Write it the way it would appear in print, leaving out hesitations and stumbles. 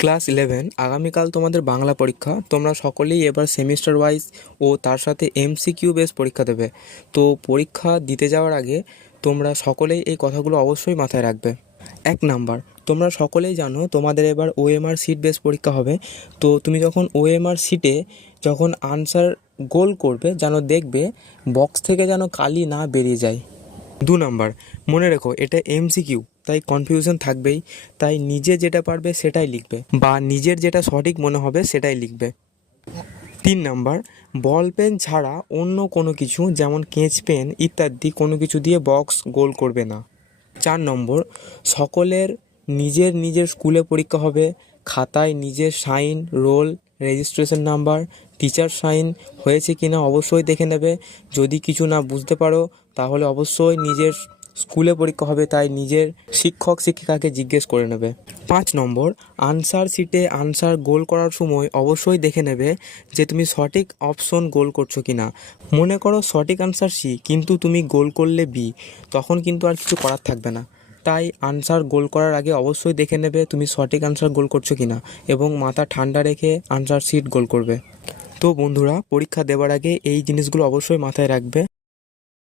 Class 11 আগামীকাল তোমাদের বাংলা পরীক্ষা। তোমরা সকলেই এবার সেমিস্টার ওয়াইজ ও তার সাথে এমসিকিউ বেস পরীক্ষা দেবে। তো পরীক্ষা দিতে যাওয়ার আগে তোমরা সকলেই এই কথাগুলো অবশ্যই মাথায় রাখবে। 1 নাম্বার, তোমরা সকলেই জানো তোমাদের এবার ওএমআর সিট বেস পরীক্ষা হবে। তো তুমি যখন ওএমআর সিটে যখন আনসার গোল করবে যেন দেখবে বক্স থেকে যেন কালি না বেরিয়ে যায়। 2 নাম্বার, মনে রেখো এটা এমসিকিউ, তাই কনফিউশন থাকবেই। তাই নিজে যেটা পারবে সেটাই লিখবে বা নিজের যেটা সঠিক মনে হবে সেটাই লিখবে। 3 নাম্বার, বল পেন ছাড়া অন্য কোনো কিছু যেমন কেচ পেন ইত্যাদি কোনো কিছু দিয়ে বক্স গোল করবে না। 4 নম্বর, সকলের নিজের নিজের স্কুলে পরীক্ষা হবে। খাতায় নিজের sign, roll, registration number, teacher sign হয়েছে কিনা অবশ্যই দেখে নেবে। যদি কিছু না বুঝতে পারো তাহলে অবশ্যই নিজের স্কুলে পরীক্ষা হবে, তাই নিজের শিক্ষক শিক্ষিকাকে জিজ্ঞেস করে নেবে। 5 নম্বর, আনসার শিটে আনসার গোল করার সময় অবশ্যই দেখে নেবে যে তুমি সঠিক অপশন গোল করছো কিনা। মনে করো সঠিক আনসার সি কিন্তু তুমি গোল করলে বি, তখন কিন্তু আর কিছু করার থাকবে না। তাই আনসার গোল করার আগে অবশ্যই দেখে নেবে তুমি সঠিক আনসার গোল করছো কিনা এবং মাথা ঠান্ডা রেখে আনসার শিট গোল করবে। তো বন্ধুরা, পরীক্ষা দেওয়ার আগে এই জিনিসগুলো অবশ্যই মাথায় রাখবে।